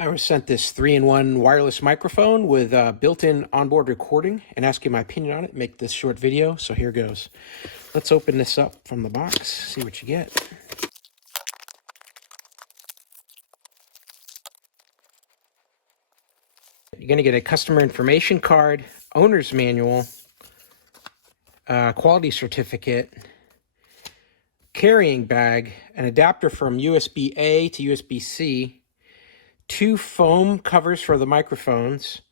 I was sent this 3-in-1 wireless microphone with built-in onboard recording and ask you my opinion on it, make this short video, so here goes. Let's open this up from the box, see what you get. You're going to get a customer information card, owner's manual, quality certificate, carrying bag, an adapter from USB-A to USB-C, 2 foam covers for the microphones.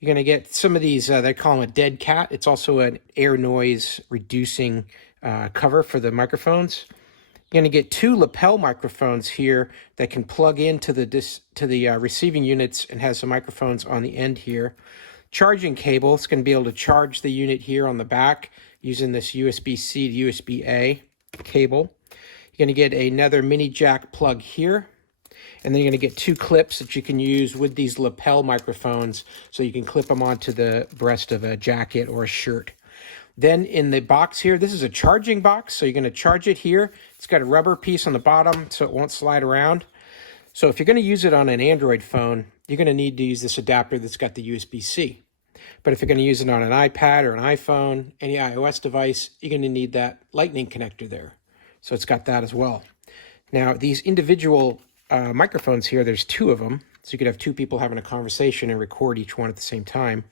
You're going to get some of these, they call them a dead cat. It's also an air noise reducing cover for the microphones. You're going to get 2 lapel microphones here that can plug into the receiving units and has some microphones on the end here. Charging cable, it's going to be able to charge the unit here on the back using this USB-C to USB-A cable. You're going to get another mini jack plug here. And then you're going to get 2 clips that you can use with these lapel microphones, so you can clip them onto the breast of a jacket or a shirt. Then in the box here, this is a charging box, so you're going to charge it here. It's got a rubber piece on the bottom so it won't slide around. So if you're going to use it on an Android phone, you're going to need to use this adapter that's got the USB-C. But if you're going to use it on an iPad or an iPhone, any iOS device, you're going to need that Lightning connector there. So it's got that as well. Now, these individual microphones here, there's 2 of them, so you could have 2 people having a conversation and record each one at the same time.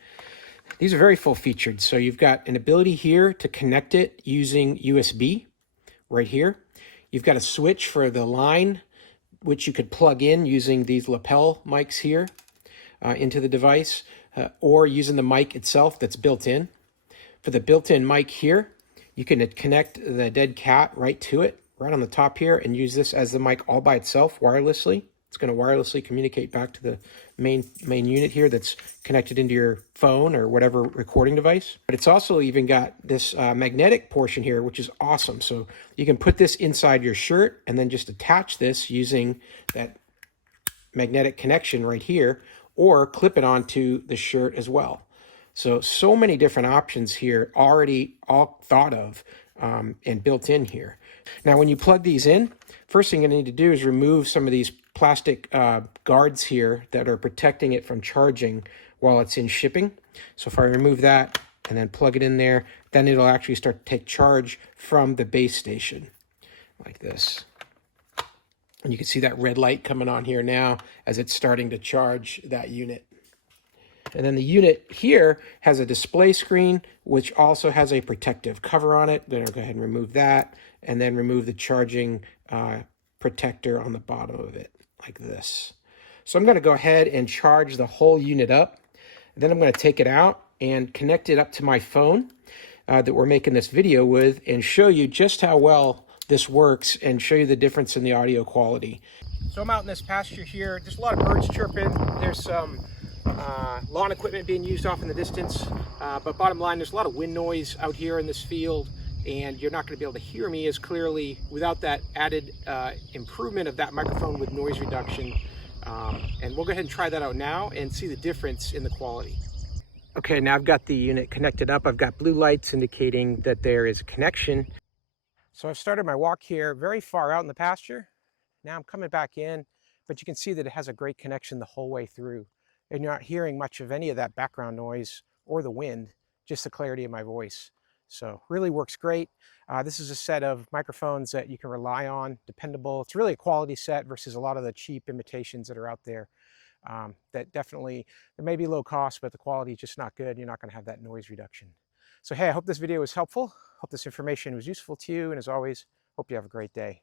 These are very full featured, so you've got an ability here to connect it using USB right here. You've got a switch for the line, which you could plug in using these lapel mics here into the device, or using the mic itself that's built in. For the built-in mic here, you can connect the dead cat right to it, right on the top here, and use this as the mic all by itself wirelessly. It's going to wirelessly communicate back to the main unit here that's connected into your phone or whatever recording device. But it's also even got this magnetic portion here, which is awesome. So you can put this inside your shirt and then just attach this using that magnetic connection right here, or clip it onto the shirt as well. So many different options here already all thought of and built in here. Now, when you plug these in, first thing you need to do is remove some of these plastic guards here that are protecting it from charging while it's in shipping. So if I remove that and then plug it in there, then it'll actually start to take charge from the base station like this. And you can see that red light coming on here now as it's starting to charge that unit. And then the unit here has a display screen, which also has a protective cover on it. Then I'll go ahead and remove that, and then remove the charging protector on the bottom of it, like this. So I'm going to go ahead and charge the whole unit up. Then I'm going to take it out and connect it up to my phone that we're making this video with, and show you just how well this works and show you the difference in the audio quality. So I'm out in this pasture here. There's a lot of birds chirping. There's some lawn equipment being used off in the distance, but bottom line, there's a lot of wind noise out here in this field, and you're not going to be able to hear me as clearly without that added improvement of that microphone with noise reduction. And we'll go ahead and try that out now and see the difference in the quality. Okay, now I've got the unit connected up. I've got blue lights indicating that there is a connection. So I've started my walk here very far out in the pasture. Now I'm coming back in, but you can see that it has a great connection the whole way through. And you're not hearing much of any of that background noise or the wind, just the clarity of my voice. So really works great. This is a set of microphones that you can rely on, dependable. It's really a quality set versus a lot of the cheap imitations that are out there. That definitely, they may be low cost, but the quality is just not good. You're not going to have that noise reduction. So hey, I hope this video was helpful. Hope this information was useful to you. And as always, hope you have a great day.